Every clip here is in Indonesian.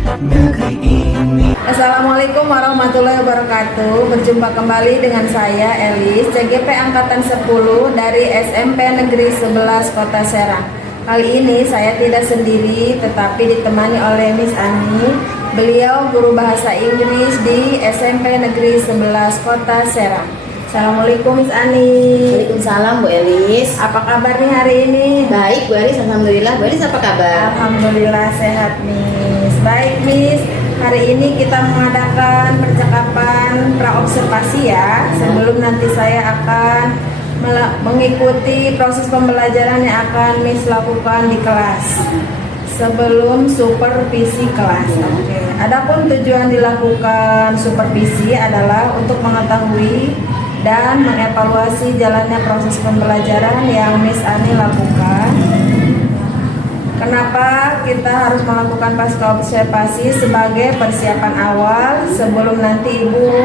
negeri ini. Assalamualaikum warahmatullahi wabarakatuh. Berjumpa kembali dengan saya Elis, CGP Angkatan 10 dari SMP Negeri 11 Kota Serang. Kali ini saya tidak sendiri, tetapi ditemani oleh Miss Ani. Beliau guru bahasa Inggris di SMP Negeri 11 Kota Serang. Assalamualaikum Miss Ani. Waalaikumsalam Bu Elis. Apa kabar nih hari ini? Baik Bu Elis, alhamdulillah. Bu Elis apa kabar? Alhamdulillah sehat Miss. Baik Miss, hari ini kita mengadakan percakapan praobservasi ya. Sebelum nanti saya akan mengikuti proses pembelajaran yang akan Miss lakukan di kelas. Sebelum supervisi kelas. Oke. Adapun tujuan dilakukan supervisi adalah untuk mengetahui dan mengevaluasi jalannya proses pembelajaran yang Miss Ani lakukan. Kenapa kita harus melakukan pasca observasi? Sebagai persiapan awal sebelum nanti Ibu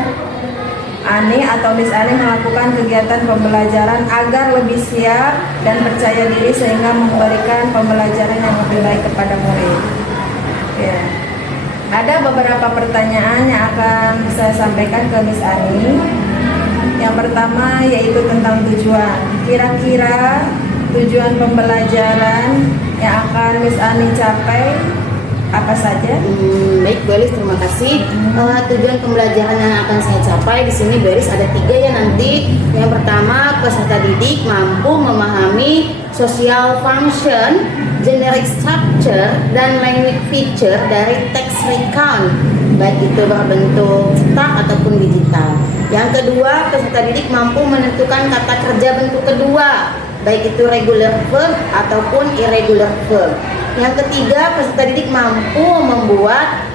Ani atau Miss Ani melakukan kegiatan pembelajaran agar lebih siap dan percaya diri sehingga memberikan pembelajaran yang lebih baik kepada murid. Ya. Ada beberapa pertanyaan yang akan saya sampaikan ke Miss Ani. Yang pertama yaitu tentang tujuan. Kira-kira tujuan pembelajaran yang akan Miss Ani capai apa saja? Baik Bu Elis, terima kasih. Tujuan pembelajaran yang akan saya capai di sini Bu Elis ada 3 ya nanti. Yang pertama, peserta didik mampu memahami social function, generic structure, dan language feature dari text recount, baik itu berbentuk cetak ataupun digital. Yang kedua, peserta didik mampu menentukan kata kerja bentuk kedua, baik itu regular verb ataupun irregular verb. Yang ketiga, peserta didik mampu membuat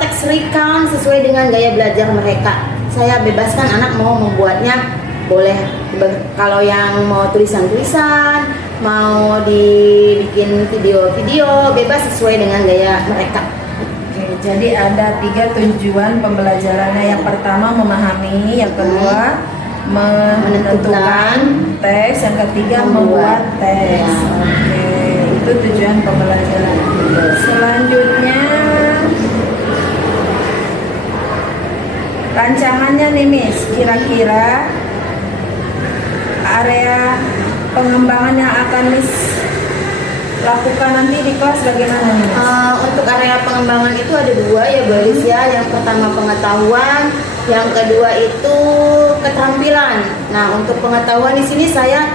text recount sesuai dengan gaya belajar mereka. Saya bebaskan anak mau membuatnya, boleh kalau yang mau tulisan-tulisan, mau dibikin video-video, bebas sesuai dengan gaya mereka. Jadi ada 3 tujuan pembelajarannya. Yang pertama memahami, yang kedua menentukan teks, yang ketiga membuat teks. Ya. Oke, itu tujuan pembelajaran. Selanjutnya rancangannya nih Miss, kira-kira area pengembangan yang akan Miss lakukan nanti di kelas bagaimana nih? Untuk area pengembangan itu ada 2 ya Bu Elis ya. Yang pertama pengetahuan, yang kedua itu keterampilan. Nah, untuk pengetahuan di sini saya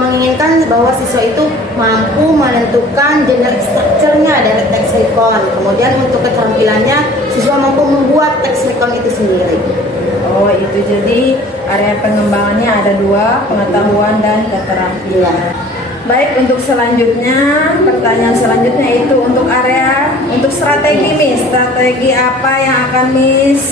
menginginkan bahwa siswa itu mampu menentukan generic structure-nya dari text recount. Kemudian untuk keterampilannya siswa mampu membuat text recount itu sendiri. Oh, itu jadi area pengembangannya ada 2, pengetahuan dan keterampilan. Baik, untuk selanjutnya, pertanyaan selanjutnya itu untuk area, untuk strategi Miss. Strategi apa yang akan Miss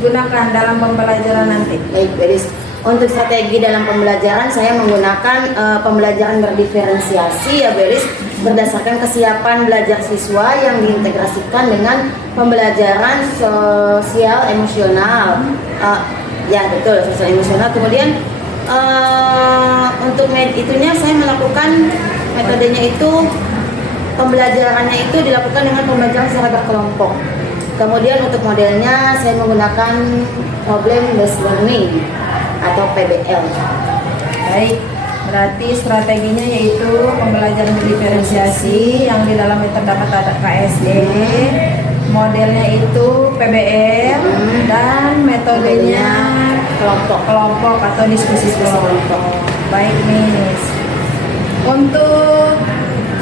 gunakan dalam pembelajaran nanti? Baik, Beris. Untuk strategi dalam pembelajaran, saya menggunakan pembelajaran berdiferensiasi ya Beris, berdasarkan kesiapan belajar siswa yang diintegrasikan dengan pembelajaran sosial emosional. Ya betul, sosial emosional. Kemudian untuk itunya saya melakukan metodenya itu, pembelajarannya itu dilakukan dengan pembelajaran secara berkelompok. Kemudian untuk modelnya saya menggunakan problem based learning atau PBL. Baik, berarti strateginya yaitu pembelajaran diferensiasi yang di dalamnya terdapat ada KSE, modelnya itu PBL, dan metodenya kelompok atau diskusi kelompok. Baik Miss. Untuk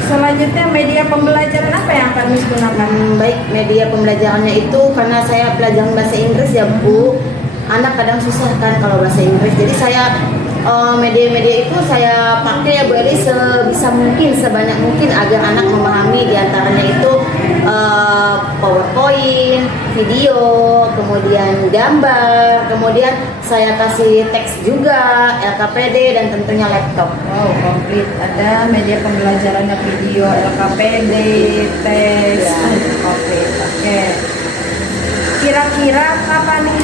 selanjutnya media pembelajaran apa yang akan Miss gunakan? Baik, media pembelajarannya itu karena saya pelajaran bahasa Inggris ya Bu, anak kadang susah kan kalau bahasa Inggris. Jadi saya media-media itu saya pakai ya Bu Elis sebisa mungkin, sebanyak mungkin agar anak memahami. Diantaranya itu PowerPoint, video, kemudian gambar, kemudian saya kasih teks juga, LKPD, dan tentunya laptop. Wow, komplit. Ada media pembelajarannya video, LKPD, teks, komplit. Oke. Kira-kira kapan nih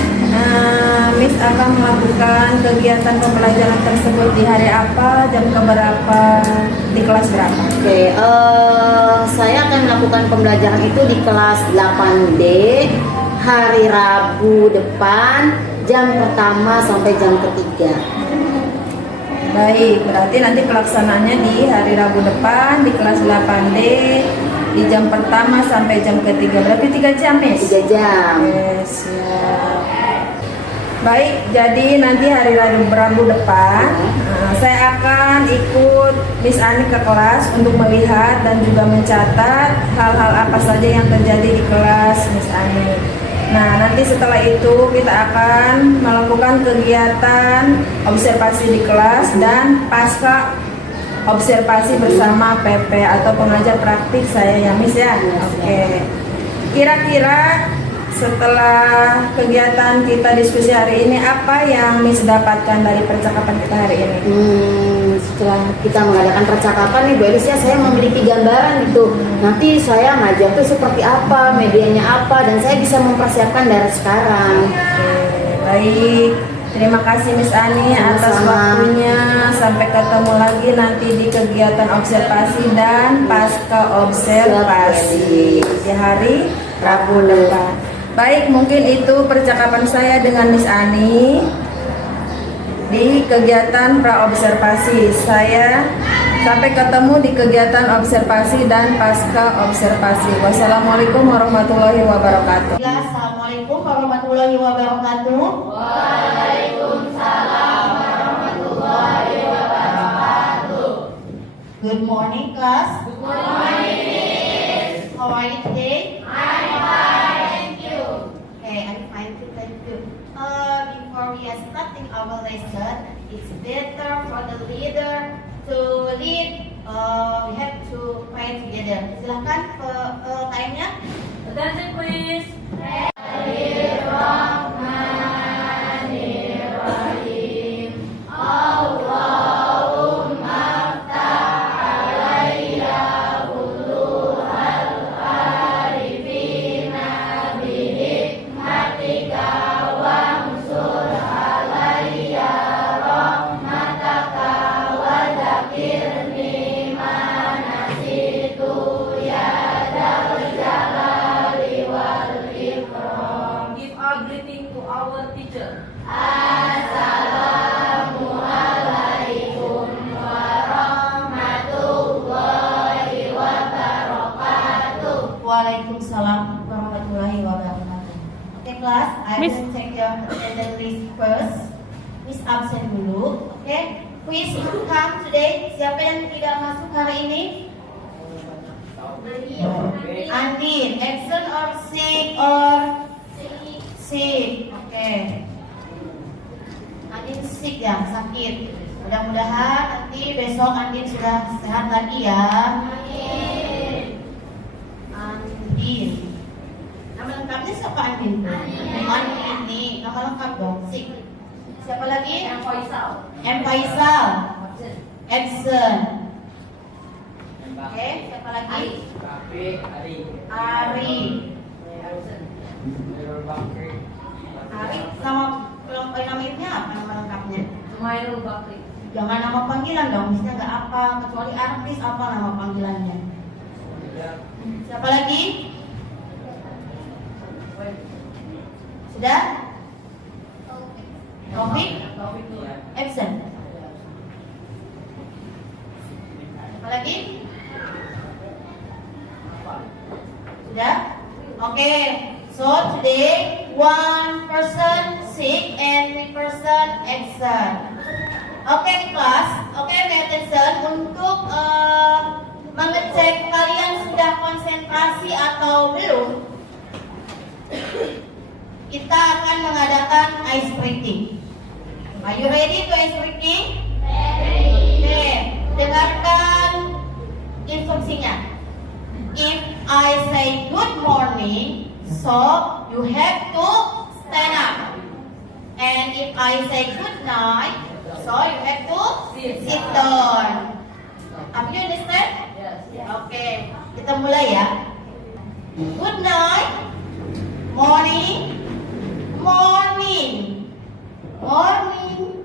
Miss akan melakukan kegiatan pembelajaran tersebut di hari apa, jam keberapa, di kelas berapa? Oke, saya akan melakukan pembelajaran itu di kelas 8D hari Rabu depan jam pertama sampai jam ketiga. Baik, berarti nanti pelaksanaannya di hari Rabu depan di kelas 8D di jam pertama sampai jam ketiga. Berarti 3 jam, Miss? 3 jam. Yes, siap. Baik, jadi nanti hari Rabu depan saya akan ikut Miss Ani ke kelas untuk melihat dan juga mencatat hal-hal apa saja yang terjadi di kelas Miss Ani. Nah, nanti setelah itu kita akan melakukan kegiatan observasi di kelas dan pasca observasi bersama PP atau pengajar praktik saya ya, Miss ya. Oke. Kira-kira setelah kegiatan kita diskusi hari ini, apa yang Miss dapatkan dari percakapan kita hari ini? Setelah kita mengadakan percakapan nih, Bu Elis, ya, saya memiliki gambaran gitu. Nanti saya ngajar tuh seperti apa, medianya apa, dan saya bisa mempersiapkan dari sekarang. Oke, baik. Terima kasih Miss Ani atas waktunya. Sampai ketemu lagi nanti di kegiatan observasi dan pasca observasi di hari Rabu depan. Baik, mungkin itu percakapan saya dengan Miss Ani di kegiatan pra-observasi. Saya sampai ketemu di kegiatan observasi dan pasca observasi. Wassalamualaikum warahmatullahi wabarakatuh. Assalamualaikum warahmatullahi wabarakatuh. Waalaikumsalam warahmatullahi wabarakatuh. Good morning, class. Good morning, Miss. How are you today? I'm fine, thank you. Okay, I'm fine too, thank you. Before we are starting our lesson, it's better for the leader to lead. We have to pray together. Silakan time-nya. Attention please. Give a greeting to our teacher. Waalaikumsalam warahmatullahi wabarakatuh. Okay, class, I Miss. will take your attendance list first. Miss absen dulu. Okay, please come today. Siapa yang tidak masuk hari ini? Andin, absent or sick or sick. Okay. Andin sick ya, sakit. Mudah-mudahan nanti besok Andin sudah sehat lagi ya. Andin. Nama lengkapnya siapa Andin? Andin nih, nama lengkap dong. Sick. Siapa lagi? M. Faisal. Absent. Oke, siapa lagi? Ari. Ari sama namanya apa nama lengkapnya? Jumairul Bakri. Jangan nama panggilan dong, misalnya nggak apa, kecuali artis apa nama panggilannya. Siapa lagi? Sudah? Taufik? Absent. Siapa lagi? Sudah? Oke. So today one person sick and 3 person absent. Oke, kelas. Oke, pay attention untuk mengecek kalian sudah konsentrasi atau belum. Kita akan mengadakan ice breaking. Are you ready to ice breaking? Oke, dengarkan instruksinya. If I say good morning, so you have to stand up. And if I say good night, so you have to sit down. Have you understand? Oke, kita mulai ya. Good night, morning, morning. Morning.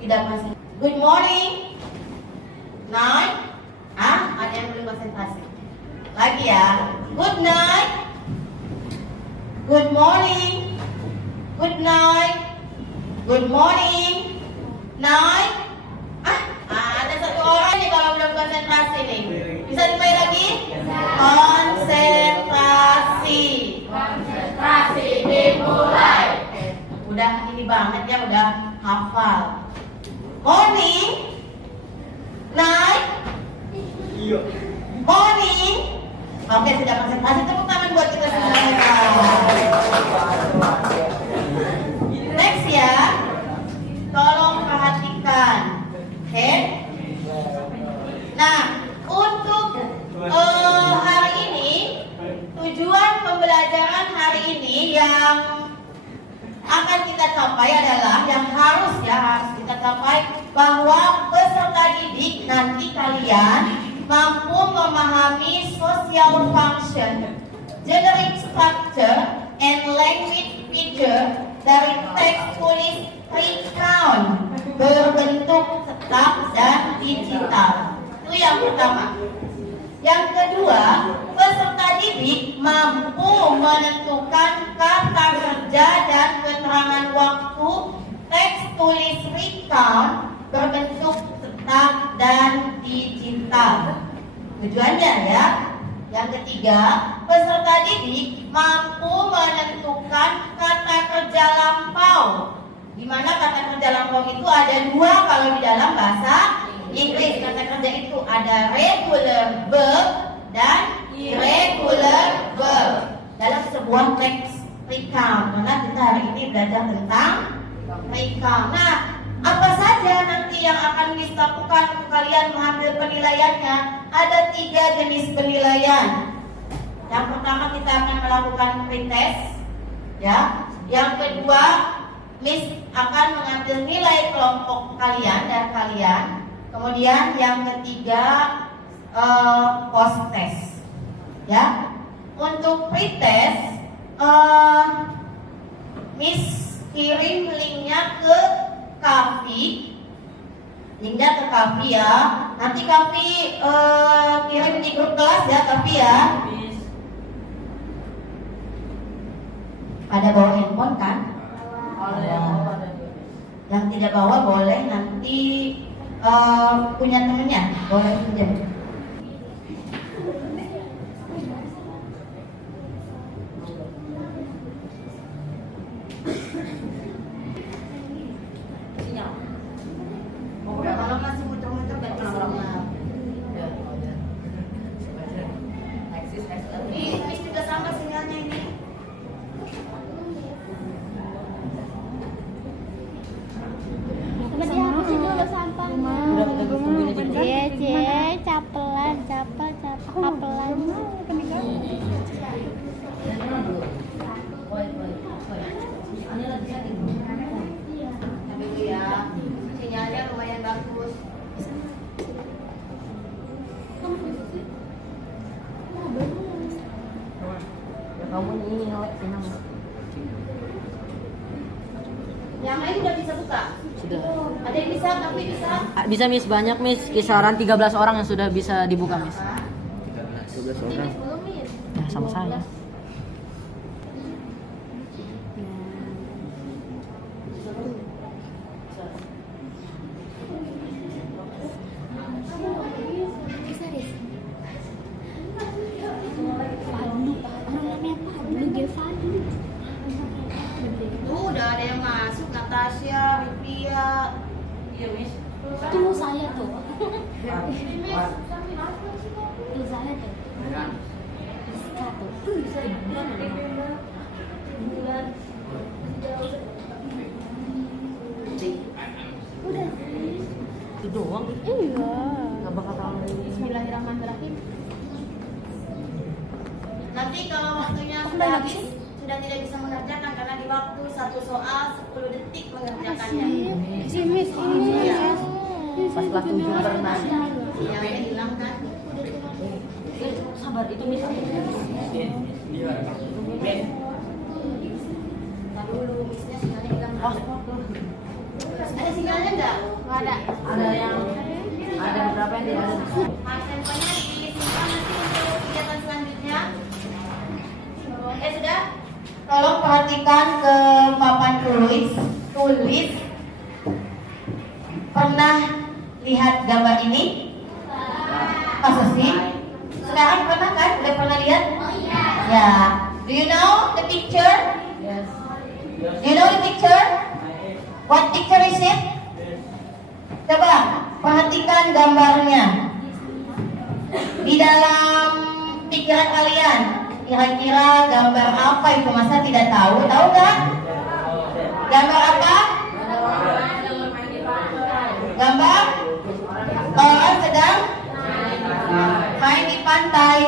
Tidak masih. Good morning. Night. Ada yang belum konsentrasi. Lagi ya. Good night. Good morning. Good night. Good morning. Night. Ada satu orang nih kalau belum konsentrasi nih. Bisa dimulai lagi? Konsentrasi. Konsentrasi dimulai. Udah ini banget ya, udah hafal. Morning. Night. Morning. Oke, sudah konsentrasi. Tepuk tangan buat kita semua. Next ya. Tolong perhatikan. Oke. Nah, untuk hari ini, tujuan pembelajaran hari ini yang akan kita capai adalah yang harus kita capai bahwa peserta didik nanti kalian mampu memahami social function, generic structure, and language feature dari teks tulis recount berbentuk cetak dan digital. Itu yang pertama. Yang kedua, peserta didik mampu menentukan kata kerja dan keterangan waktu teks tulis recount berbentuk cetak dan digital. Tujuannya ya. Yang ketiga, peserta didik mampu menentukan kata kerja lampau. Di mana kata kerja lampau itu ada dua kalau di dalam bahasa Inggris. Kata kerja itu ada regular verb dan irregular verb dalam sebuah teks recount. Karena kita hari ini belajar tentang recount. Nah, apa saja nanti yang akan dilakukan untuk kalian mengambil penilaiannya? Ada 3 jenis penilaian. Yang pertama kita akan melakukan pretest, ya. Yang kedua, Miss akan mengambil nilai kelompok kalian dan kalian. Kemudian yang ketiga post test, ya. Untuk pretest, Miss kirim linknya ke Kavi, ya. Nanti Kavi kirim di grup kelas ya, Kavi ya. Pada bawa handphone kan? Yang tidak bawa boleh nanti punya temennya, boleh pinjam. Kalau masih muter-muter dan lama-lama. Ini juga sama sinyalnya ini. Capelan. Tapi ya, sinyalnya lumayan bagus. Kamu ini Yang lain udah bisa buka? sudah. Ada yang bisa, tapi bisa. Bisa Miss, banyak Miss, kisaran 13 orang yang sudah bisa dibuka Miss. 13 orang. Ya, sama saya. Udah ada yang masuk, Natasha, Rivia. Iya, Miss. Itu saya tuh. Itu saya tuh. Udah. Itu doang. Iya. Gak bakal tahu. Bismillahirrahmanirrahim. Nanti kalau waktunya sudah habis, sudah tidak bisa mengerjakan karena di waktu satu soal 10 detik mengerjakannya. Miss, ini. Pas waktu pernah. Yang hilang kan? Sabar, itu Miss. Dulu, Missnya sebenarnya hilang. Ada yang ada beberapa yang tidak ada. Sampelnya disimpan nanti untuk kegiatan selanjutnya. Sudah. Tolong perhatikan ke papan tulis. Pernah lihat gambar ini? Masa sih? Sekarang pernah kan? Udah pernah lihat? Ya. Do you know the picture? Yes. Do you know the picture? What picture is it? Coba perhatikan gambarnya. Di dalam pikiran kalian, kira-kira gambar apa itu? Masa tidak tahu? Tahu nggak? Gambar apa? Gambar orang sedang main di pantai.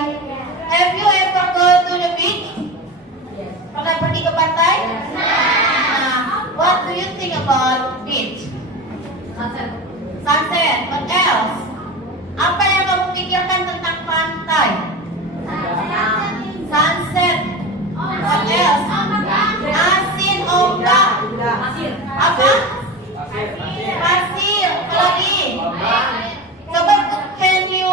Have you ever go to the beach? Pernah pergi ke pantai? Nah, what do you think about beach? Sunset. What else? Apa yang kamu pikirkan tentang pantai? Sunset. What else? Asin, ombak. Apa? Pasir. Apa lagi? Coba, can you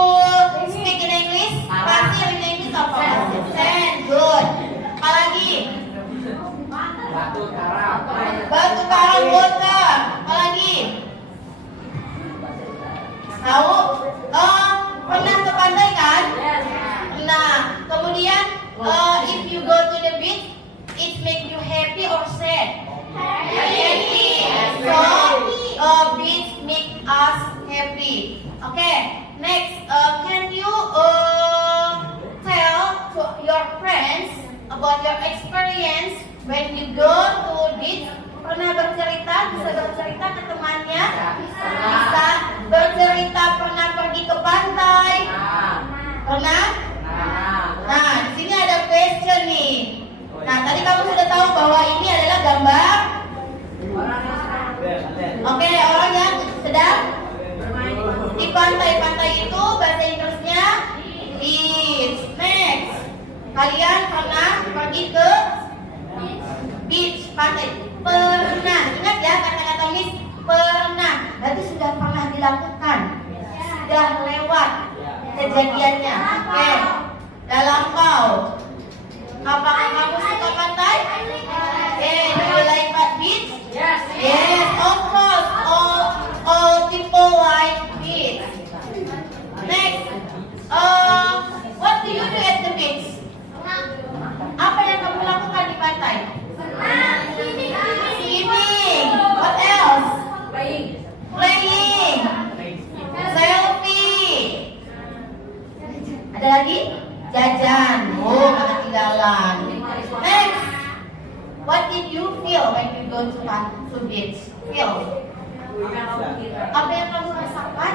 speak in English? Pasir in English apa? Sand. Good. Apa lagi? Batu karang, water. Apa lagi? Tahu? Pernah ke pantai kan? Nah, kemudian if you go to the beach, it make you happy or sad? Happy. So, beach make us happy. Okay. Next, can you tell to your friends about your experience when you go to beach? Pernah bercerita, bisa bercerita ke temannya? Bisa bercerita pernah pergi ke pantai? Pernah? Nah, di sini ada question nih. Nah, tadi kamu sudah tahu bahwa ini adalah gambar. Oke, orang yang sedang di pantai-pantai itu bahasa Inggrisnya beach. Next, kalian pernah pergi ke beach, pantai? Pernah. Ingat ya kata-kata Miss, pernah. Berarti sudah pernah dilakukan. Sudah lewat kejadiannya. Oke. Dalam kau, apakah kamu suka pantai? Do you like beach? Yes. Yes, of course. All people like beach. Next, what do you do at the beach? Apa yang kamu lakukan di pantai? Swimming. What else? Playing. Selfie. Ada lagi? Jajan. Oh, ketinggalan. Next, what did you feel when you go to beach? Feel. Apa yang kamu rasakan?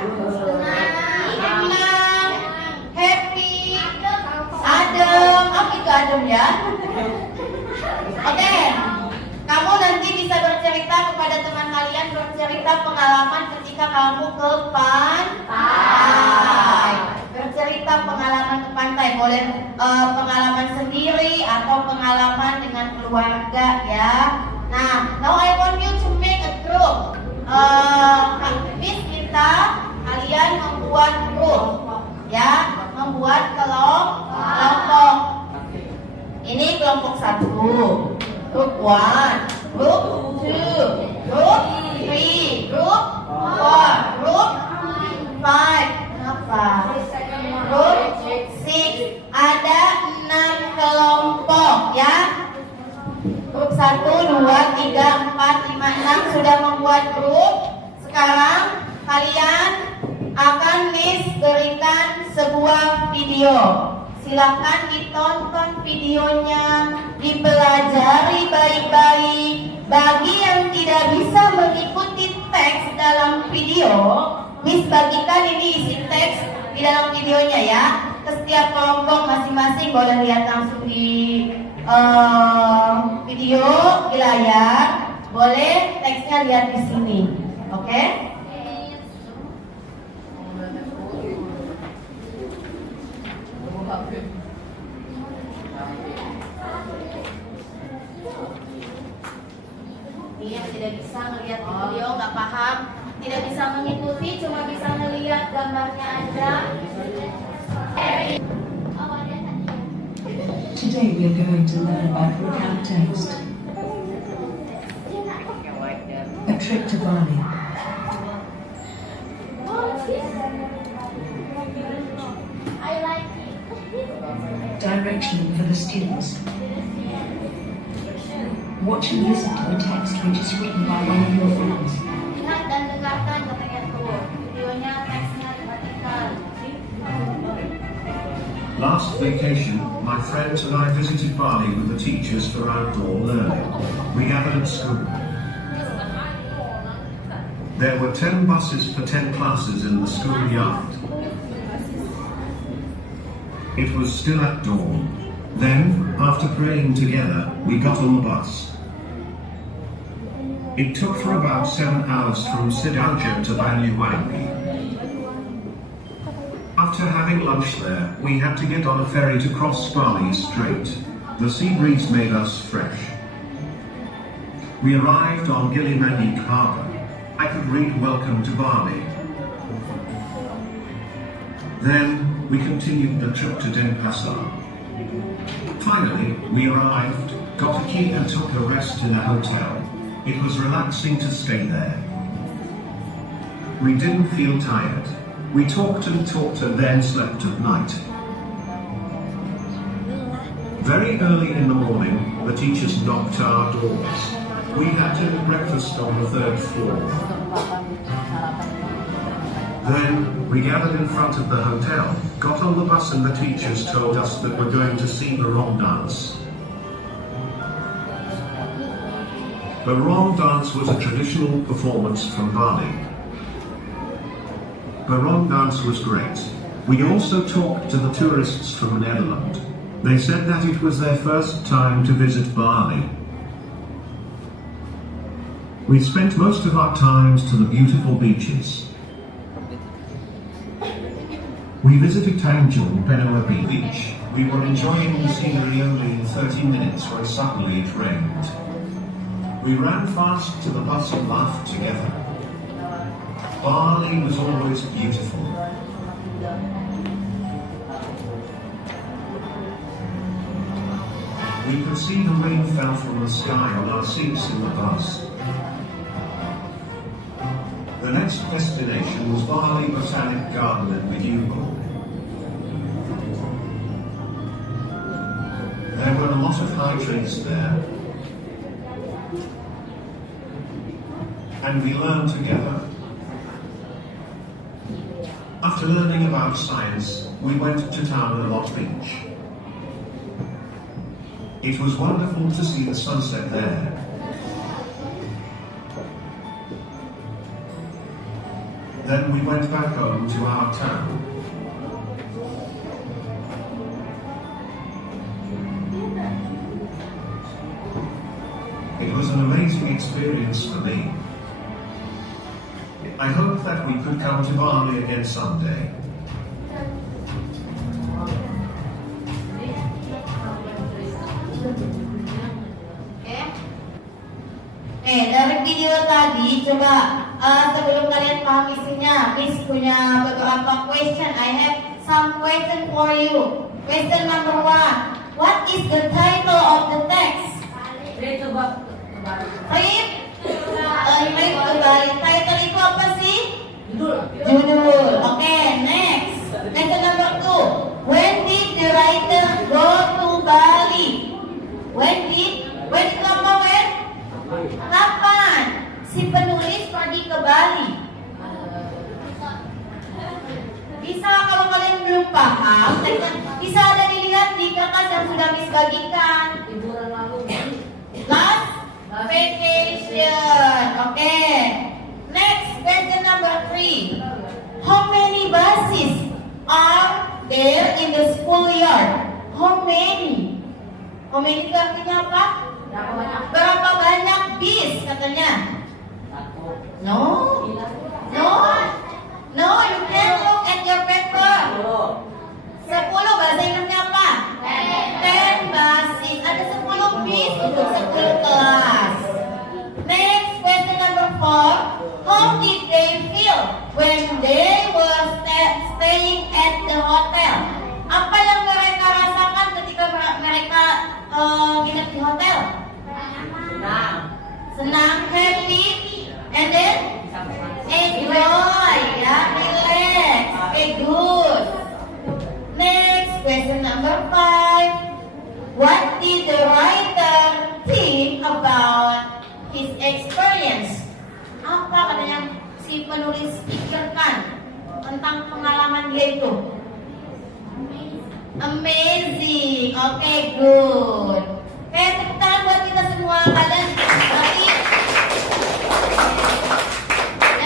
Tenang, happy, adem. Oh, itu adem ya. Oke, kamu nanti bisa bercerita kepada teman kalian, bercerita pengalaman ketika kamu ke pantai. Bercerita pengalaman ke pantai, boleh pengalaman sendiri atau pengalaman dengan keluarga ya. Nah, now I want you to make a group. Miss minta kalian membuat grup, ya, membuat kelompok. Ini kelompok 1, group 1, group 2, group 3, group 4, group 5, kenapa? Group 6, ada 6 kelompok ya. Grup 1, 2, 3, 4, 5, 6 sudah membuat grup. Sekarang kalian akan Miss berikan sebuah video. Silakan ditonton videonya, dipelajari baik-baik. Bagi yang tidak bisa mengikuti teks dalam video, Miss bagikan ini isi teks di dalam videonya ya. Ke setiap kelompok masing-masing boleh lihat langsung di video di layar, boleh teksnya lihat di sini, oke? Ini yang tidak bisa melihat video, nggak paham, Tidak bisa mengikuti, cuma bisa melihat gambarnya aja. Today we are going to learn about lookout text. A trip to Bali. Direction for the students. Watch and listen to the text which is written by one of your friends. Lihat dan dengarkan katanya tuh. Videonya, teksnya diperhatikan. Last vacation, my friends and I visited Bali with the teachers for outdoor learning. We gathered at school. There were 10 buses for 10 classes in the schoolyard. It was still at dawn. Then, after praying together, we got on the bus. It took for about 7 hours from Sidoarjo to Banyuwangi. After having lunch there, we had to get on a ferry to cross Bali Strait. The sea breeze made us fresh. We arrived on Gilimanuk Harbour. I could read Welcome to Bali. Then, we continued the trip to Denpasar. Finally, we arrived, got a key and took a rest in a hotel. It was relaxing to stay there. We didn't feel tired. We talked and then slept at night. Very early in the morning, the teachers knocked our doors. We had dinner breakfast on the 3rd floor. Then, we gathered in front of the hotel, got on the bus and the teachers told us that we're going to see Barong dance. Barong dance was a traditional performance from Bali. Barong dance was great. We also talked to the tourists from the Netherlands. They said that it was their first time to visit Bali. We spent most of our times to the beautiful beaches. We visited Tanjung Benoa Beach. We were enjoying the scenery only in 30 minutes when suddenly it rained. We ran fast to the bus and laughed together. Bali was always beautiful. We could see the rain fell from the sky on our seats in the bus. The next destination was Bali Botanic Garden in Bedugul. There were a lot of high trees there. And we learned together. After learning about science, we went to Tamanulot Beach. It was wonderful to see the sunset there. Then we went back home to our town. It was an amazing experience for me. I hope that we could come to Bali again someday. Dari video tadi, coba sebelum kalian paham isinya, Miss punya beberapa question. I have some question for you. Question number 1. What is the title of the text? Trip to Bali. Title itu apa sih? Judul. Okay, next. Question number 2. When did the writer go to Bali? When itu apa, when? Kapan si penulis pergi ke Bali? Bisa kalau kalian belum paham, bisa ada dilihat di kertas yang sudah Miss bagikan. Last vacation. Okay. Next, question number 3. How many buses are there in the schoolyard? How many? How many itu artinya apa? Berapa banyak bis katanya? No, you can look at your paper. 10 bahasa Inggrisnya apa? 10 buses. Ada 10 bis untuk 10 kelas. Next, question number 4. How did they senang, happy, and then enjoy, ya, relax. Okay, good. Next, question number 5. What did the writer think about his experience? Apa katanya si penulis pikirkan tentang pengalaman dia itu? Amazing. Okay, good. Tepuk tangan buat kita semua. Kalian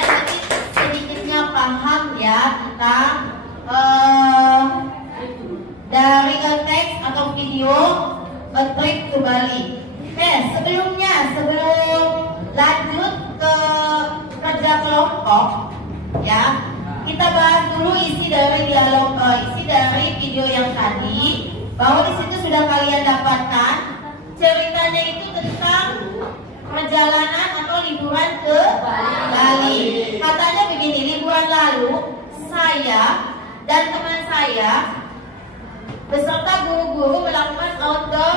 nanti sedikitnya paham ya tentang dari teks atau video A Trip to Bali. Sebelum lanjut ke kerja kelompok, ya, kita bahas dulu isi dari video yang tadi. Bahwa di situ sudah kalian dapatkan ceritanya itu tentang perjalanan atau liburan ke Bali. Katanya begini, liburan lalu saya dan teman saya beserta guru-guru melakukan outdoor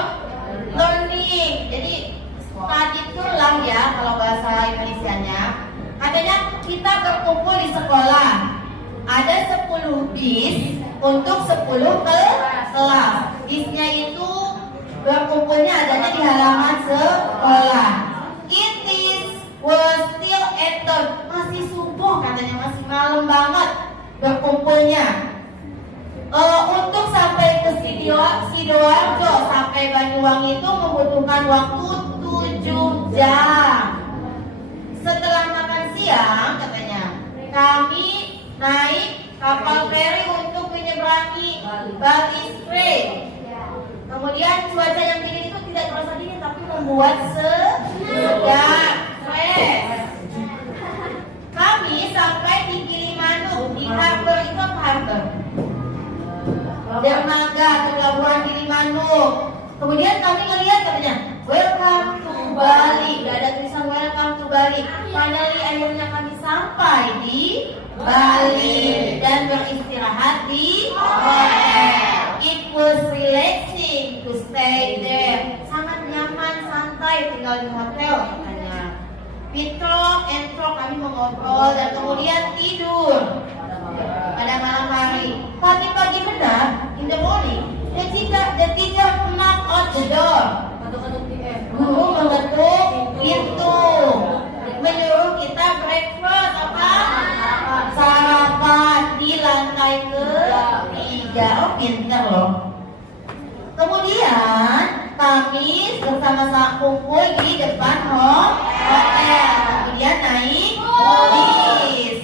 learning. Jadi tadi tulang ya kalau bahasa Indonesianya. Katanya kita berkumpul di sekolah. Ada 10 bis untuk 10 kelas. Bisnya itu berkumpulnya adanya di halaman sekolah. Was still at dawn. Masih subuh katanya, masih malam banget berkumpulnya. Untuk sampai ke Sidoarjo sampai Banyuwangi itu membutuhkan waktu 7 jam. Setelah makan siang katanya, kami naik kapal feri untuk menyeberangi Bali Strait. Kemudian cuaca yang dingin itu tidak terasa dingin tapi membuat segar, fresh. Kami sampai di Gilimanuk, di harbor itu apa harbor? Dermaga pelabuhan Gilimanuk. Kemudian kami ngelihat katanya, welcome to Bali. Gak ada tulisan welcome to Bali. Finally akhirnya kami sampai di Bali dan beristirahat di hotel. It was relaxing to stay there. Sangat nyaman, santai tinggal di hotel katanya. We talk and talk, kami mengobrol dan kemudian tidur pada malam hari. Pagi-pagi benar, in the morning, the teacher knock on the door. Guru mengetuk pintu, menyuruh kita breakfast apa? Sarapan di lantai ke-3. Oh, pinter loh. Kemudian kami bersama-sama kumpul di depan hotel. Kemudian naik bis.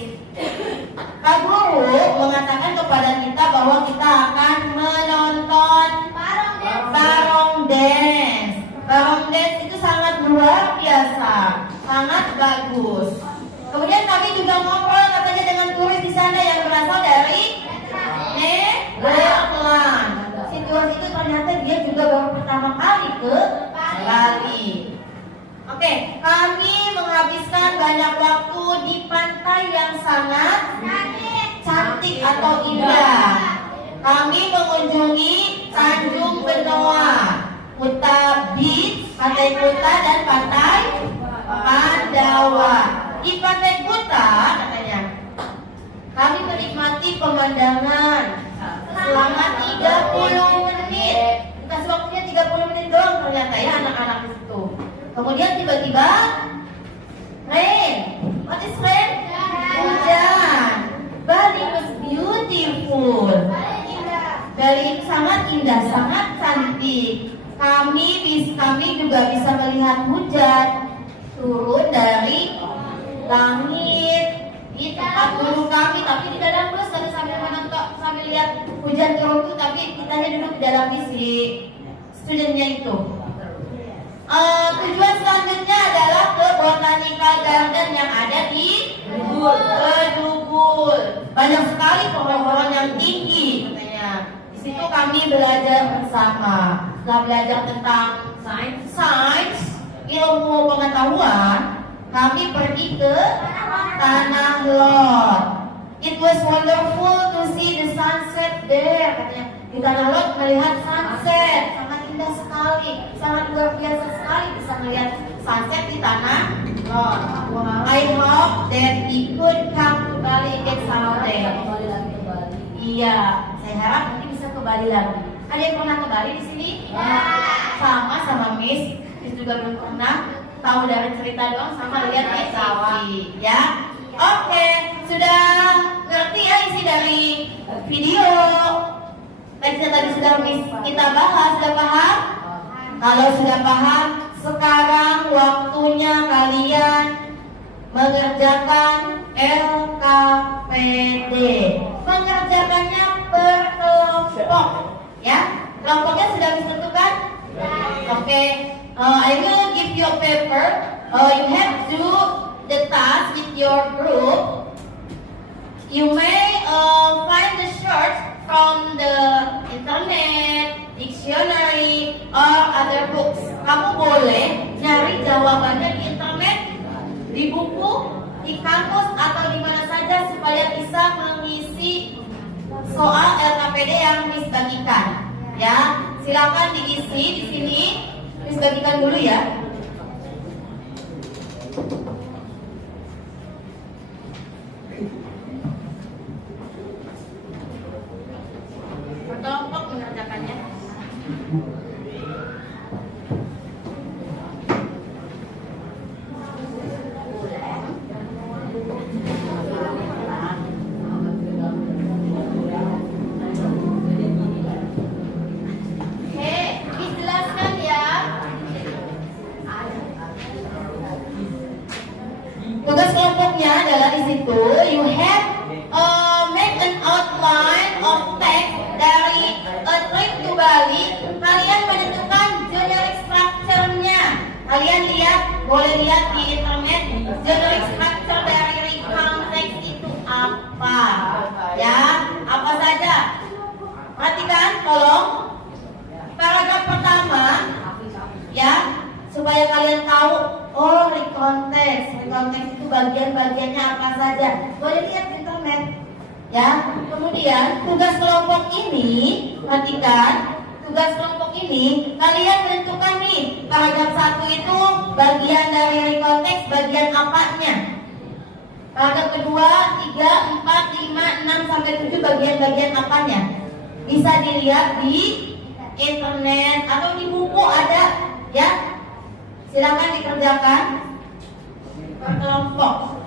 Pak Guru mengatakan kepada kita bahwa kita akan menonton barong dance. Barong dance itu sangat luar biasa, sangat bagus. Kemudian kami juga ngobrol katanya dengan turis di sana yang berasal dari Nederland. Si turis itu ternyata dia juga baru pertama kali ke Bali. Oke, kami menghabiskan banyak waktu di pantai yang sangat cantik atau indah. Kami mengunjungi Tanjung Benoa, Kuta Beach, Pantai Kuta dan Pantai Pandawa. Di Pantai Kuta katanya kami menikmati pemandangan selama 30 menit. Kasih waktunya 30 menit doang ternyata ya anak-anak di situ. Kemudian tiba-tiba rain. What is rain? Hujan. Bali was beautiful. Bali itu sangat indah, sangat cantik. Kami juga bisa melihat hujan turun dari langit di tempat guru kami, tapi di dalam bus kami sambil menonton, sambil lihat hujan turun itu, tapi kita duduk di dalam si studentnya itu. Tujuan selanjutnya adalah ke Botanical Garden yang ada di Bedugul. Banyak sekali pohon-pohon yang tinggi katanya. Di situ kami belajar bersama. Setelah belajar tentang sains, ilmu pengetahuan, kami pergi ke Tanah Lot. It was wonderful to see the sunset there katanya. Di Tanah Lot melihat sunset, sangat indah indah sekali, sangat luar biasa sekali bisa melihat sunset di tanah Lord. I hope that we could come to Bali again someday. Iya, saya harap nanti bisa ke Bali lagi. Ada yang pernah ke Bali di sini? Sama Miss. Miss juga belum pernah. Tahu dari cerita doang sama lihat di TV. Ya. Oke, sudah ngerti ya isi dari video. Tadi sudah Miss kita bahas, sudah paham? Kalau sudah paham, sekarang waktunya kalian mengerjakan LKPD. Mengerjakannya per kelompok, ya. Kelompoknya sudah ditentukan? Oke. I will give you a paper. You have to do the task with your group. You may find the short from the internet, dictionary, or other books. Kamu boleh nyari jawabannya di internet, di buku, di kampus, atau di mana saja supaya bisa mengisi soal LKPD yang Miss bagikan. Ya, silakan diisi di sini. Miss bagikan dulu ya. Berkelompok mengerjakannya. Tugas kelompoknya adalah di situ you have make an outline of text dari a trip to Bali. Kalian menentukan generic structure-nya. Kalian boleh lihat di internet generic structure dari recount text itu apa. Ya, apa saja? Perhatikan, tolong. Paragraf pertama, ya, supaya kalian tahu. Oh, recount text itu bagian-bagiannya apa saja. Boleh lihat di internet. Ya, kemudian tugas kelompok ini, perhatikan, tugas kelompok ini kalian menentukan nih paragraf 1 itu bagian dari recount text bagian apanya. Paragraf kedua, 3, 4, 5, 6 sampai 7 bagian-bagian apanya. Bisa dilihat di internet atau di buku ada, ya. Silakan dikerjakan per kelompok.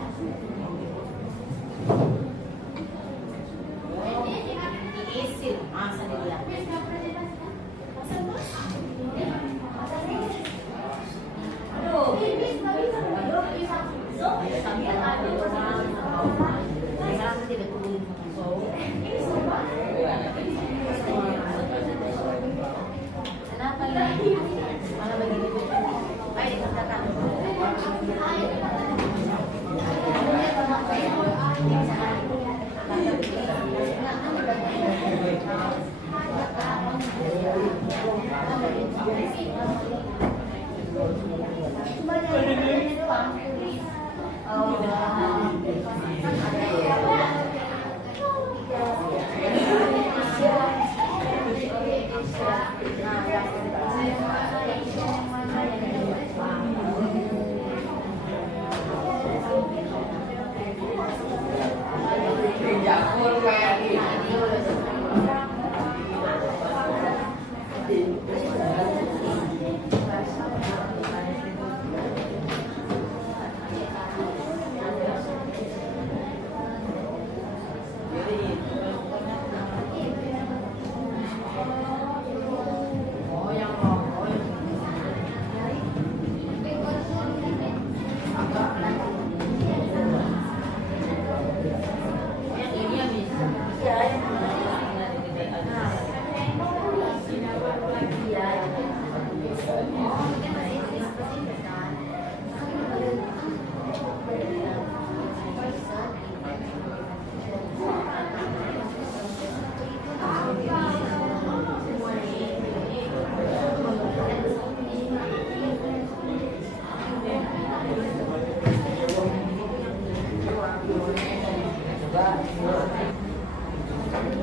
Diisi, masa dilihat. Kenapa ini? Malah begitu. Ayo dikerjakan.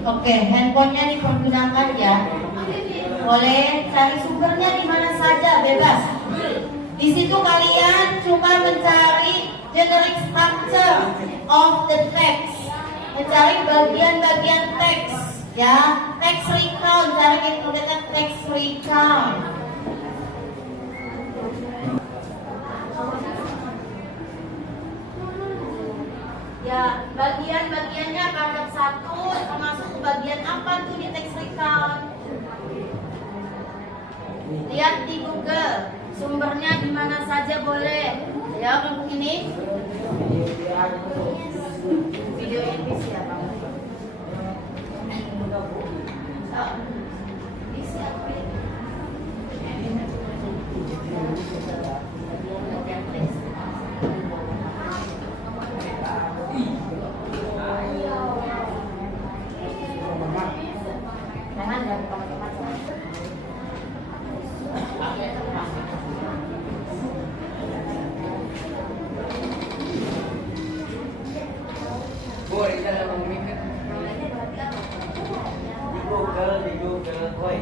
Oke, handphonenya dipergunakan ya. Boleh cari sumbernya di mana saja, bebas. Di situ kalian cuma mencari generic structure of the text, mencari bagian-bagian teks, ya. Text recount, cari itu dengan text recount. Ya, bagian-bagiannya paragraf 1 termasuk bagian apa tuh di text recount? Lihat di Google, sumbernya di mana saja boleh. Ya, kelompok ini. Video ini siapa? Oh, ini siapa? Jangan dari teman-teman. Di Google, woi.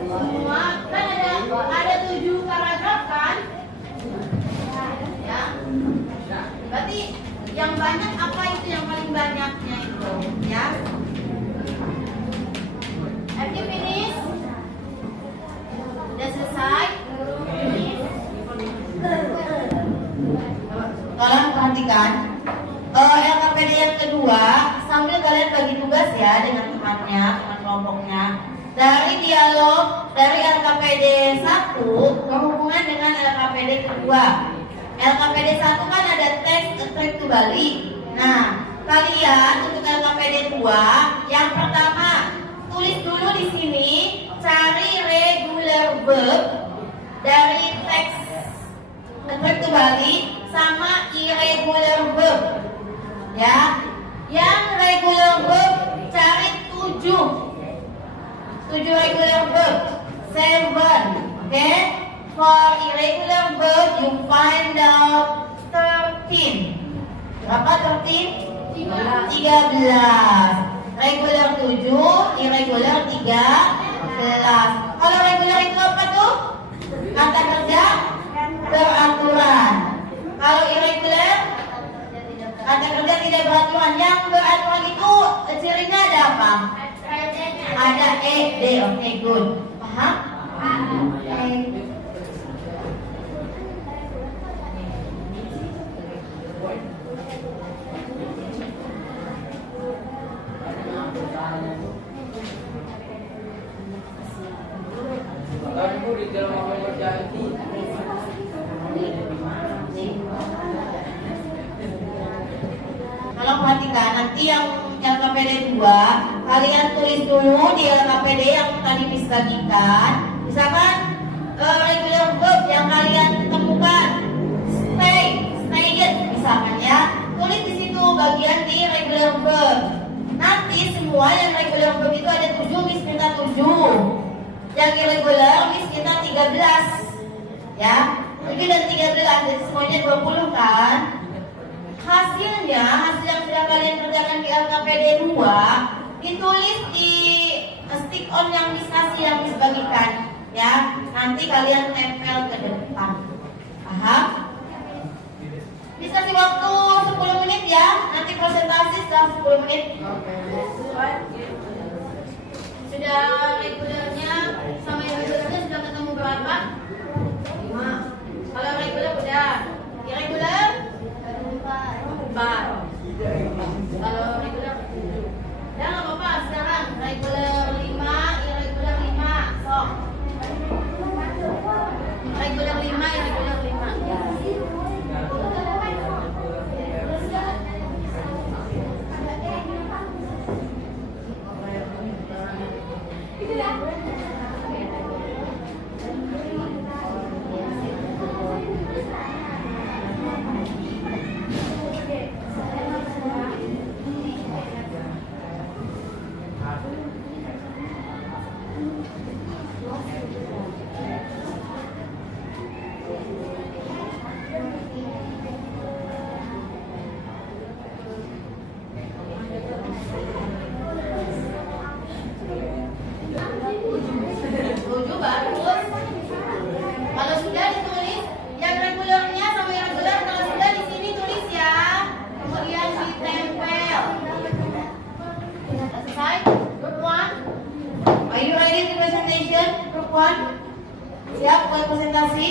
Semua kan ada 7 paragraf kan? Ya. Berarti yang banyak apa itu yang paling banyaknya itu, ya? Have you finished? Sudah selesai? Finish? Tolong perhatikan LKPD yang kedua, sambil kalian bagi tugas ya dengan temannya, teman kelompoknya. Dari dialog dari LKPD 1 berhubungan dengan LKPD kedua. LKPD 1 kan ada teks A Trip to Bali. Nah, kalian untuk LKPD 2 yang pertama tulis dulu di sini, cari regular verb dari teks A Trip to Bali sama irregular verb. Ya, yang regular verb cari 7 regular verb, 7. Okay? For irregular verb you find out 13. Berapa 13? 13. Regular 7, irregular 13. Kalau regular itu apa tuh? Kata kerja beraturan. Kalau irregular kata kerja tidak beraturan. Yang beraturan itu cirinya ada apa? Ada ED. Oke, good. Paham? Kalau perhatikan nanti yang LKPD 2 kalian tulis dulu di LKPD yang tadi dibagikan. Misalkan regular verb yang kalian temukan stayed misalkan ya, tulis di situ bagian di regular verb. Nanti semua yang regular verb itu ada 7, Miss minta 7. Yang irregular Miss minta 13. Ya, 7 dan 13 jadi semuanya 20 kan? Hasilnya, hasil yang sudah kalian kerjakan di LKPD 2 ditulis di stick on yang diskasih, yang dibagikan ya. Nanti kalian tempel ke depan. Paham? Bisa kasih waktu 10 menit ya. Nanti presentasi setelah 10 menit. Sudah regulernya sama irregularnya sudah ketemu berapa? 5. Kalau regular udah. Irregular? 4. Kalau regular ya nggak apa-apa sekarang. Regular 5, irregular 5. Sok. Regular 5, irregular 5. presentation, group 1. Siap buat presentasi?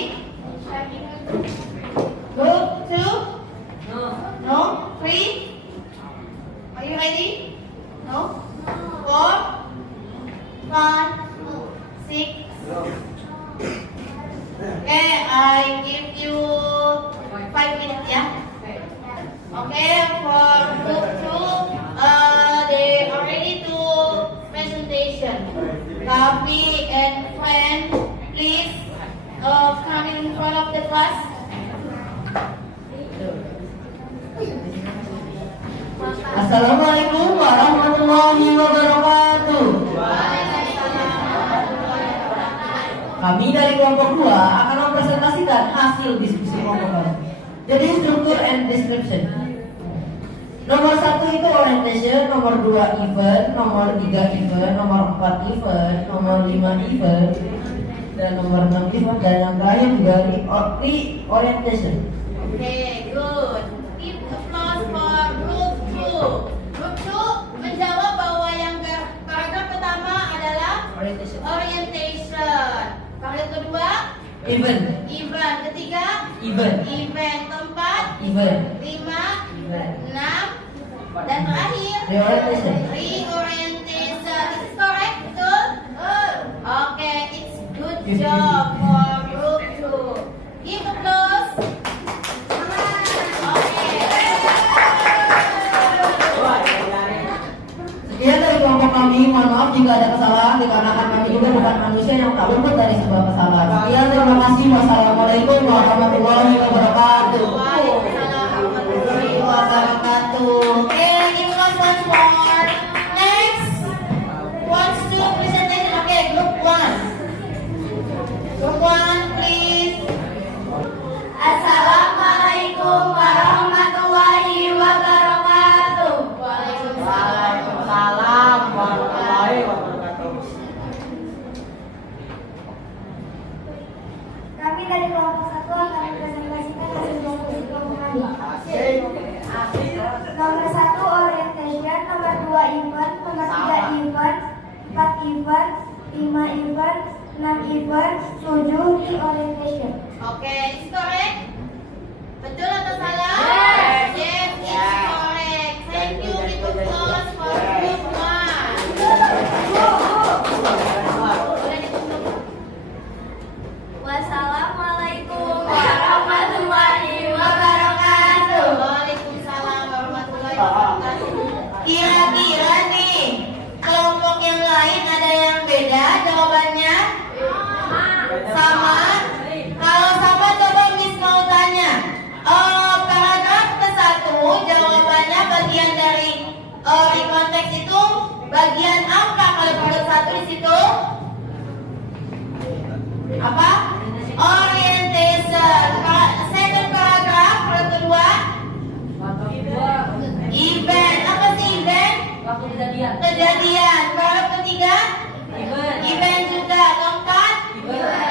Group 2? No? 3? Are you ready? No? 4? 5? 6? Okay, I give you 5 minutes, yeah? Okay, for group 2, they are ready to presentation. Kavi and friend, please come in front of the class. Assalamualaikum warahmatullahi wabarakatuh. Kami dari kelompok 2 akan mempresentasikan hasil diskusi kelompok kami. Jadi struktur and description. Nomor 1 itu orientation, nomor 2 event, nomor 3 event, nomor 4 event, nomor 5 event, dan nomor 6 event, dan yang terakhir juga re-orientation. Okay, good. Give applause for group 2. Group 2 menjawab bahwa yang paragraf pertama adalah Orientation. Paragraf kedua Event. Ketiga Event. Keempat Event. 5, Event. 6, dan terakhir Reorientation. Reorientation. Is correct? Betul? Okay, it's good job for group 2. Give applause. Sekian dari kelompok kami, mohon maaf jika ada kesalahan dikarenakan kami juga bukan manusia yang tak luput dari sebuah kesalahan. Sekian, terima kasih. Wassalamualaikum warahmatullahi wabarakatuh. Waalaikumsalam warahmatullahi wabarakatuh. Okay, give us once more. Next, wants to presentation. Okay, group 1. Group 1, please. Assalamualaikum warahmatullahi wabarakatuh. Waalaikumsalam warahmatullahi wabarakatuh. Kami dari kelompok 1 akan mempresentasikan hasil diskusi kelompok kami. Nomor 1 orientation, nomor 2 event, nomor 3 event, 4 event, 5 event, 6 event, 7 di orientation. Okay, is correct? Betul atau salah? Yes, it's correct. Thank you. Give applause for group 1. Wassalamualaikum warahmatullahi wabarakatuh. Waalaikumsalam warahmatullahi wabarakatuh. Kira-kira nih, kelompok yang lain ada yang beda jawabannya? Sama? Kalau sama coba Miss mau tanya. Paragraf ke-1 jawabannya bagian dari konteks itu bagian apa kalau paragraf 1 di situ? Apa? Orientation. Second paragraph, paragraf kedua. Event. Apa sih event? Waktu kejadian. Kejadian. Paragraf ketiga? Event. Event juga. Keempat?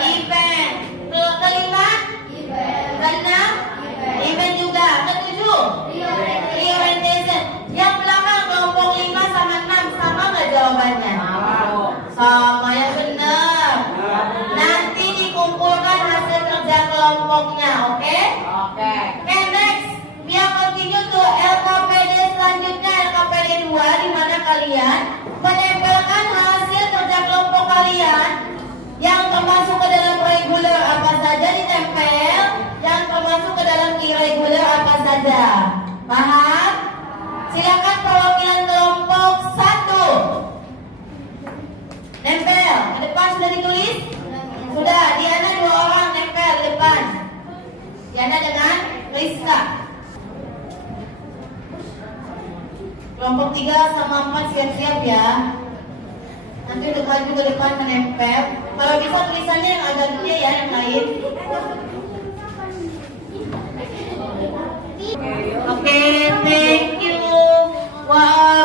Event. Kelima? Keenam? Event juga. Ketujuh? Reorientation. Yang belakang kelompok 5 sama 6 sama nggak jawabannya? Sama, yang benar. Nanti dikumpulkan hasil kerja kelompoknya, oke? Oke, next. Biar continue to LKPD selanjutnya, LKPD 2, di mana kalian menempelkan hasil kerja kelompok kalian yang termasuk ke dalam reguler apa saja ditempel, yang termasuk ke dalam irregular apa saja. Paham? Silakan perwakilan kelompok 1. Nempel, ke depan sudah ditulis? Sudah, Diana 2 orang nempel ke depan. Diana dengan Rizka. Kelompok 3 sama 4 siap-siap ya. Nanti udah maju ke depan menempel. Kalau bisa tulisannya yang agak gede ya, yang lain. Oke, thank you.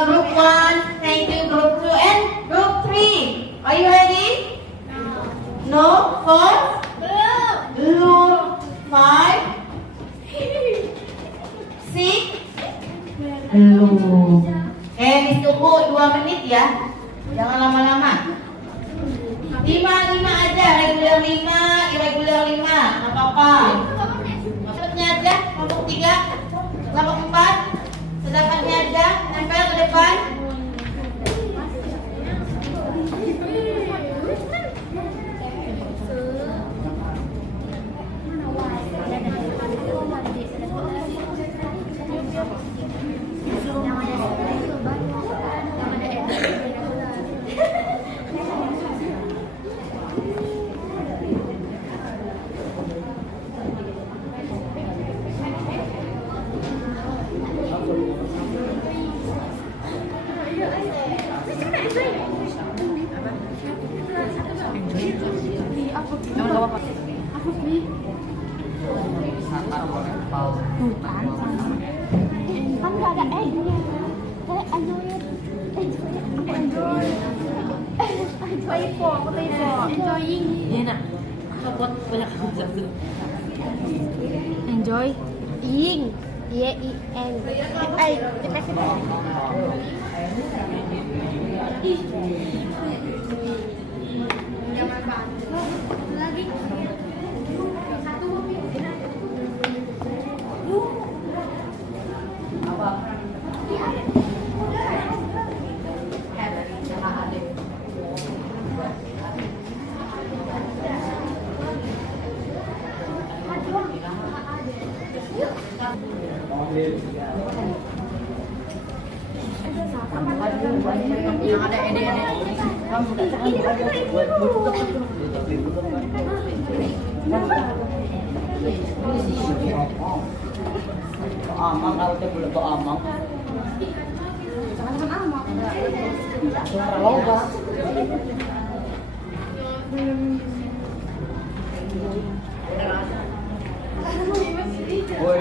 Group 1, thank you group 2 and group 3. Are you ready? No? 4? Belum. 5? 6? Belum. Miss tunggu 2 menit ya. Jangan lama-lama. 5 aja, reguler 5, irregular 5, nggak apa-apa. Sedapatnya aja, kelompok 3, kelompok 4, sedapatnya aja, nempel ke depan. Kan nggak ada egg-nya. Saya enjoy it. Enjoying. Enjoy. Ying. Y-I-N. Lagi. Yang ada ede-ede. Kamu amang kalau teh boleh bawa amang. Jangan amang. Suara loba. Woi.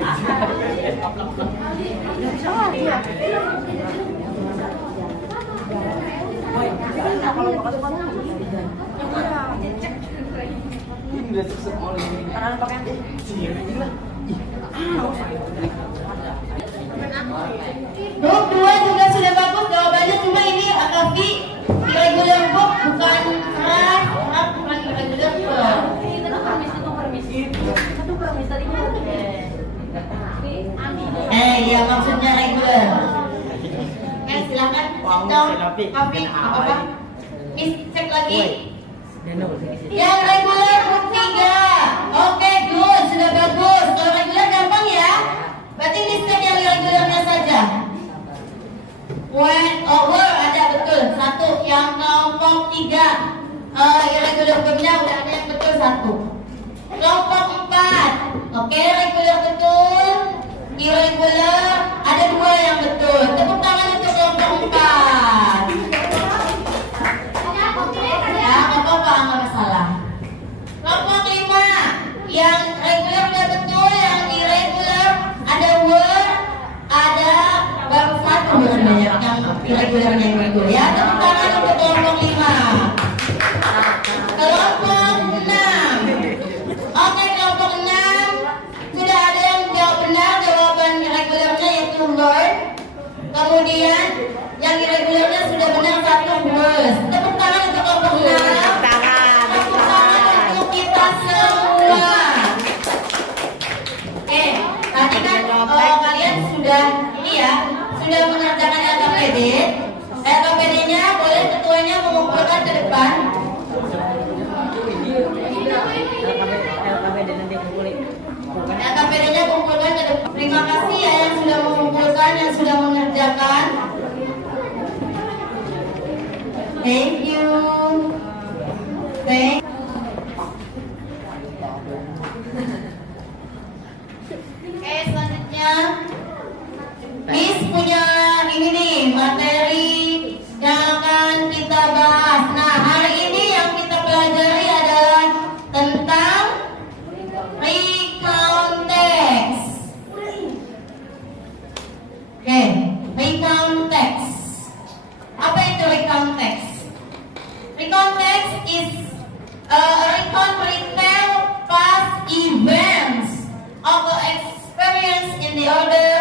Grup 2 juga sudah bagus jawabannya, cuma ini Akafi irregular book bukan keras, bukan irregular book. Ya maksudnya regular. Oke, silakan. Kafi, apa? Cek lagi. Yang regular book 3. Oke, good, sudah bagus. Kalau regular gampang ya. Berarti listrik yang irregularnya saja. When over ada betul satu. Yang kelompok 3 irregular booknya udah ada yang betul 1. Kelompok 4. Oke, regular betul. Irregular ada 2 yang betul. Tepuk tangan untuk kelompok 4. Ya, apa-apa, nggak masalah. Kelompok 5 yang regular udah betul, yang irregular ada word, ada baru 1 sebenarnya yang irregularnya yang betul ya. Tepuk tangan untuk kelompok 5. Kelompok 6. Oke, kelompok 6 sudah ada yang jawab benar, jawaban irregularnya yaitu word. Kemudian yang irregularnya sudah benar 1 words. Tepuk tangan untuk kelompok 6. Tepuk tangan untuk kita semua. Tadi kan kalian sudah ini ya, sudah mengerjakan LKPD. LKPD-nya boleh ketuanya mengumpulkan ke depan. LKPD-nya kumpulkan ke depan. Terima kasih ya yang sudah mengumpulkan, yang sudah mengerjakan. Thank you. Thank. Oke, selanjutnya Miss punya ini nih materi yang akan kita bahas. Nah, hari ini yang kita pelajari adalah tentang recount text. Oke, recount text. Apa itu recount text? Recount text is a recount retell past events of the experience in the order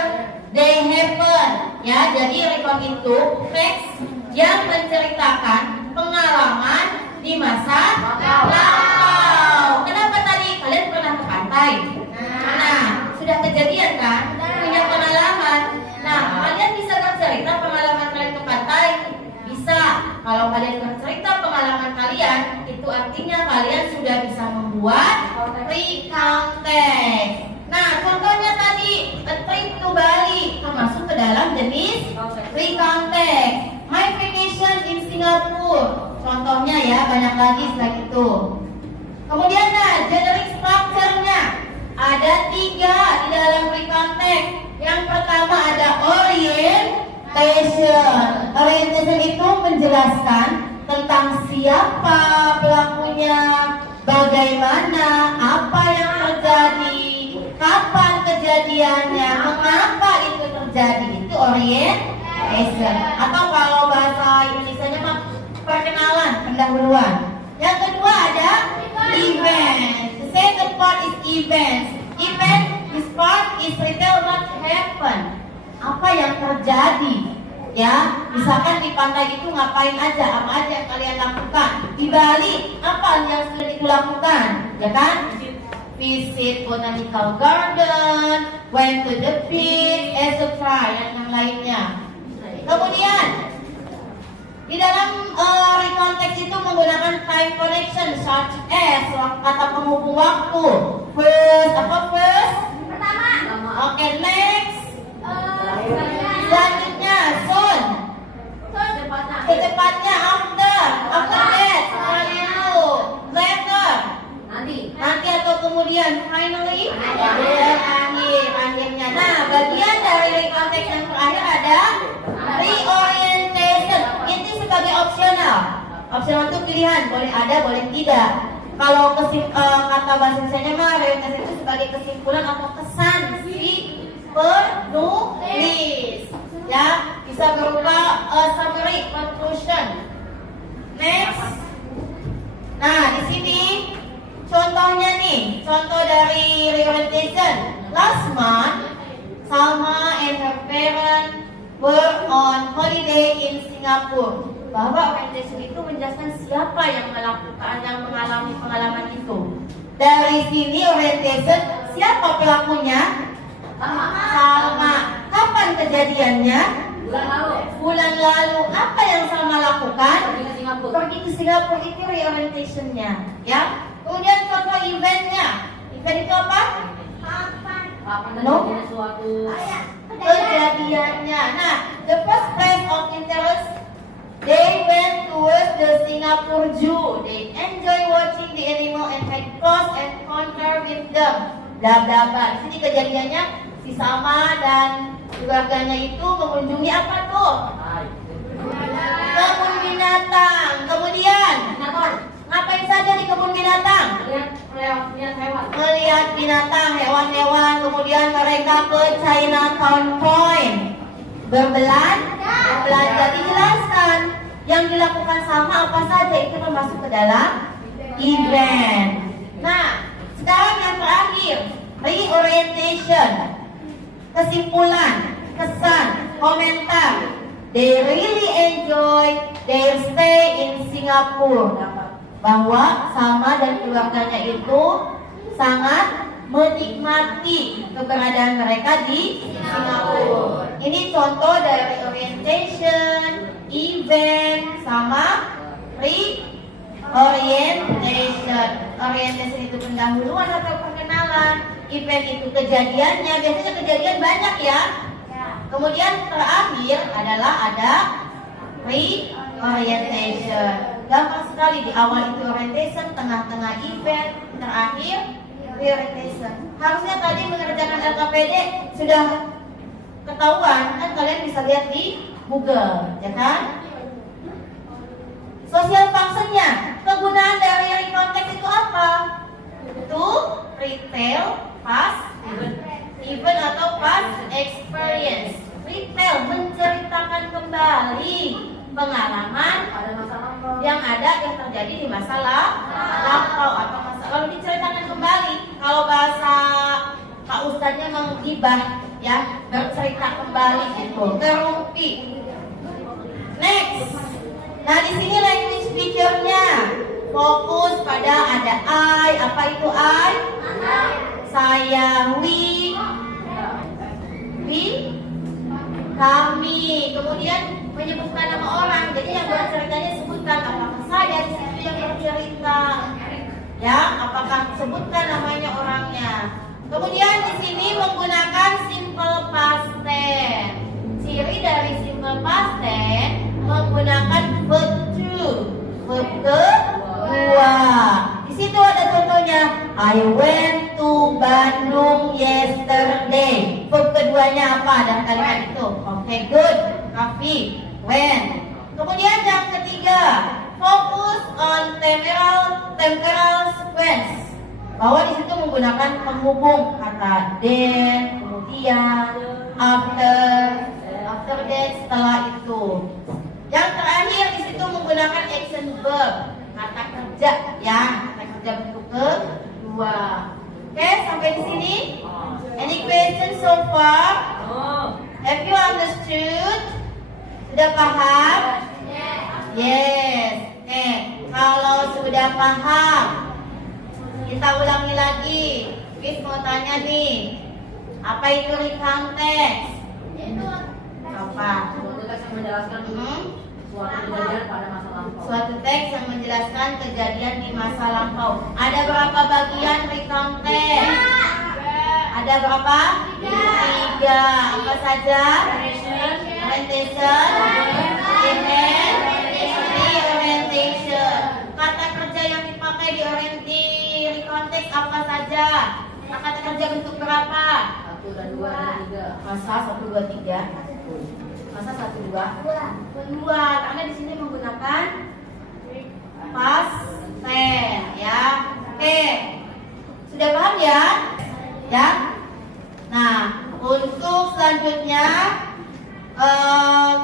they happen. Ya, jadi recount itu teks yang menceritakan pengalaman di masa Kalau kalian bercerita pengalaman kalian, itu artinya kalian sudah bisa membuat recount text. Nah, contohnya tadi, a trip to Bali termasuk ke dalam jenis recount text. My vacation in Singapore, contohnya ya, banyak lagi selain itu. Kemudian generic structure-nya ada 3 di dalam recount text. Yang pertama ada orientation. Orientation itu menjelaskan tentang siapa pelakunya, bagaimana, apa yang terjadi, kapan kejadiannya, mengapa itu terjadi. Itu orientation. Atau kalau bahasa Indonesianya mah perkenalan, pendahuluan. Yang kedua ada event. The second part is events. Event, this part is retell what happened. Apa yang terjadi? Ya, misalkan di pantai itu ngapain aja, apa aja yang kalian lakukan. Di Bali, apa yang sudah dilakukan? Ya kan? Visit botanical garden, went to the beach, etc. Yang lainnya. Kemudian di dalam recount text itu menggunakan time connection such as kata penghubung waktu. First, apa first? Pertama. Oke, next. Selanjutnya, soon. Secepatnya, after that, setelah itu, later. Nanti atau kemudian, finally, akhirnya. Nah, bagian dari recount text yang terakhir ada reorientation. Ini sebagai opsional. Opsional itu pilihan, boleh ada, boleh tidak. Kalau kata bahasa Indonesia mah reorientation itu sebagai kesimpulan atau kesan si penulis. Ya, bisa berupa summary, conclusion. Next. Nah, di sini contohnya nih, contoh dari reorientation. Last month, Salma and her parents were on holiday in Singapore. Bahwa orientation itu menjelaskan siapa yang mengalami pengalaman itu. Dari sini orientation, siapa pelakunya? Salma. Kapan kejadiannya? Bulan lalu. Apa yang Salma lakukan? Pergi ke Singapura. Itu reorientationnya, ya. Kemudian contoh eventnya. Event itu apa? Kejadiannya. Nah, the first place of interest, they went towards the Singapore Zoo. They enjoy watching the animal and had close encounter with them. Bla bla bla. Di sini kejadiannya si Salma dan keluarganya itu mengunjungi apa tuh? Kebun binatang. Kemudian ngapain saja di kebun binatang? Melihat binatang, hewan-hewan. Kemudian mereka ke Chinatown Point berbelanja. Dijelaskan yang dilakukan sama apa saja itu termasuk ke dalam event. Nah, sekarang yang terakhir, reorientation. Kesimpulan, kesan, komentar. They really enjoy their stay in Singapore. Bahwa Salma dan keluarganya itu sangat menikmati keberadaan mereka di Singapura. Ini contoh dari orientation, event, sama reorientation. Orientation itu pendahuluan atau perkenalan. Event itu kejadiannya. Biasanya kejadian banyak ya. Kemudian terakhir adalah ada reorientation. Gampang sekali, di awal itu orientation, tengah-tengah event, terakhir reorientation. Harusnya tadi mengerjakan LKPD sudah ketahuan, kan kalian bisa lihat di Google, ya kan? Social functionnya, kegunaan dari recount text itu apa? Itu retell past event atau past experience. Retell, menceritakan kembali pengalaman yang terjadi di masa lampau atau masa lalu, diceritakan kembali. Kalau bahasa Pak Ustadznya menggibah, ya, bercerita kembali gitu, ngerumpi. Next. Nah, di sini language feature-nya fokus pada ada I. Apa itu I? Saya, we, kami. Kemudian menyebutkan nama orang. Jadi yang berceritanya Ya, apakah sebutkan namanya orangnya. Kemudian di sini menggunakan simple past tense. Ciri dari simple past tense menggunakan verb to, verb kedua. Di situ ada contohnya, I went to Bandung yesterday. Verb keduanya apa dalam kalimat itu? Oke, good, Kafi, when. Kemudian yang ketiga, focus on temporal sequence. Bahwa di situ menggunakan penghubung kata then, kemudian, after that, setelah itu. Yang terakhir di situ menggunakan action verb, kata kerja, ya, kata kerja bentuk kedua. Oke, sampai di sini. Any question so far? Have you understood? Sudah paham? Yes. Oke, kalau sudah paham, kita ulangi lagi. Chris mau tanya nih, apa itu recount text? Apa? Suatu teks yang menjelaskan suatu kejadian pada masa lampau. Suatu teks yang menjelaskan kejadian di masa lampau. Ada berapa bagian recount text? Ada berapa? 3. Apa saja? Orientation, event, reorientation. Kata kerja yang dipakai di recount text apa saja? Kata kerja bentuk berapa? 1 dan 2 dan 3. Masa 1, 2, 3. Masa 1, 2, 2. Karena di sini menggunakan past tense, ya. Oke. Sudah paham ya? Ya. Nah, untuk selanjutnya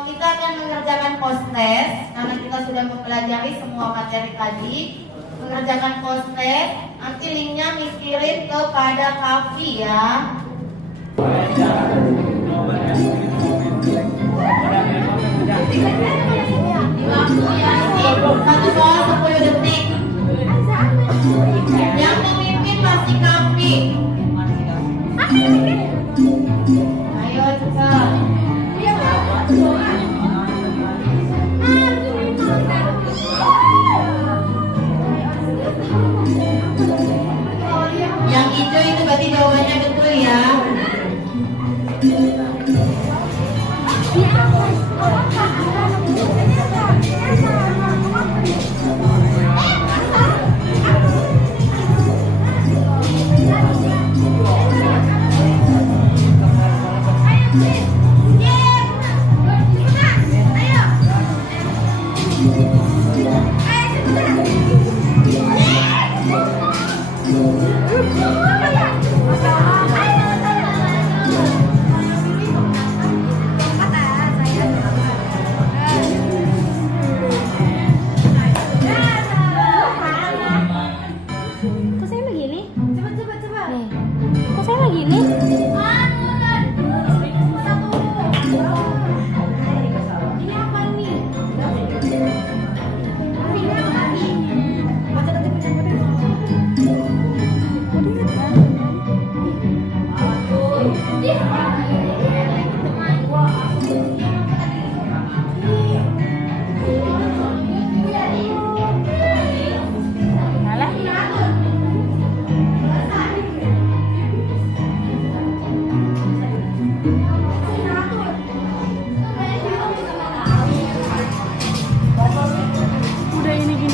kita akan mengerjakan post test karena kita sudah mempelajari semua materi tadi. Mengerjakan post test, nanti linknya Miss kirim kepada Kafi ya. Waktu ya, 1 soal 10 detik. Yang memimpin masih Kafi. Ayo cepat. Yang hijau itu berarti jawabannya betul ya.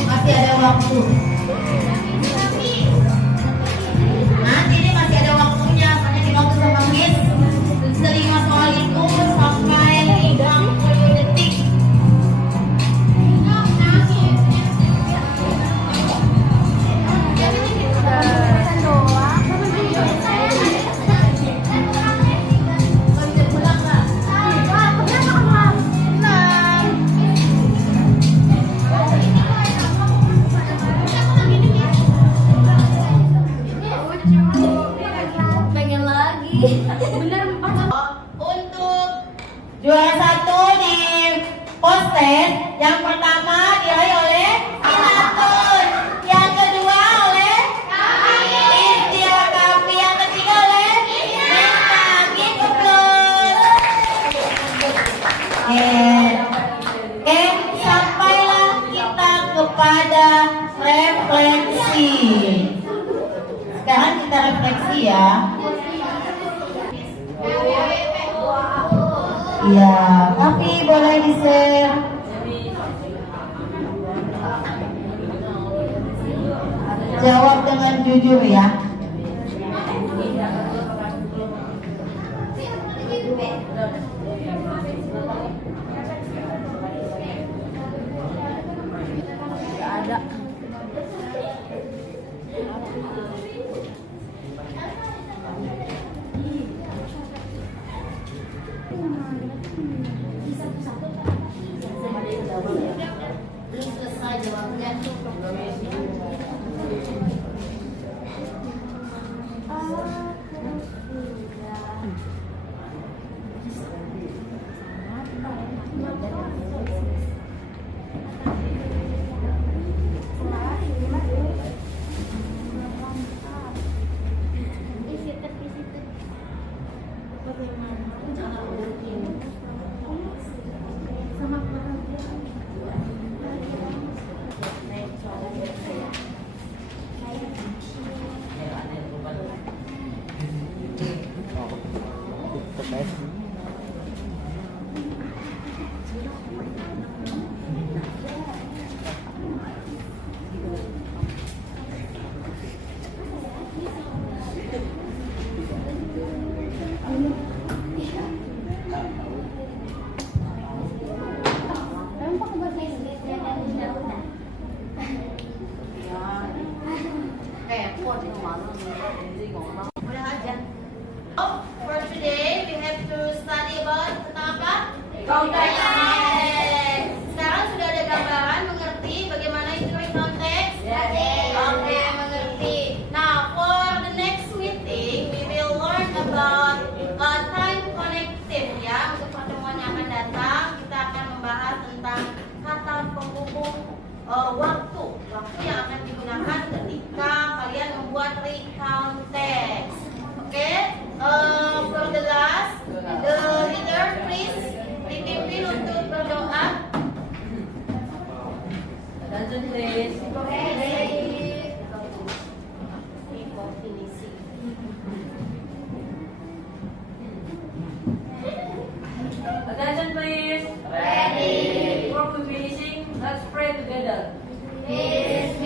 Masih ada waktu. Nanti ini masih ada waktunya, hanya di waktu sama Miss. Selima soal itu sampai 50 detik. Untuk juara 1 di post test, yang pertama diraih oleh Sinatun, yang kedua oleh India Kafi, yang ketiga oleh Minta. Gitu plus. Oke, sampailah kita kepada refleksi. Sekarang kita refleksi ya. Iya, tapi boleh di-share. Jawab dengan jujur ya. Belum selesai jawabnya. For today, we have to study about tentang apa? Konteks. Sekarang sudah ada gambaran, mengerti bagaimana instrument konteks? Oke, mengerti. Now, for the next meeting, we will learn about time connective ya. Untuk pertemuan yang akan datang, kita akan membahas tentang kata penghubung waktu yang akan digunakan ketika kalian membuat recount text. Oke, for the last, the leader please dipimpin untuk berdoa. Attention please. Attention please. Ready. Before we finishing, let's pray together. Peace,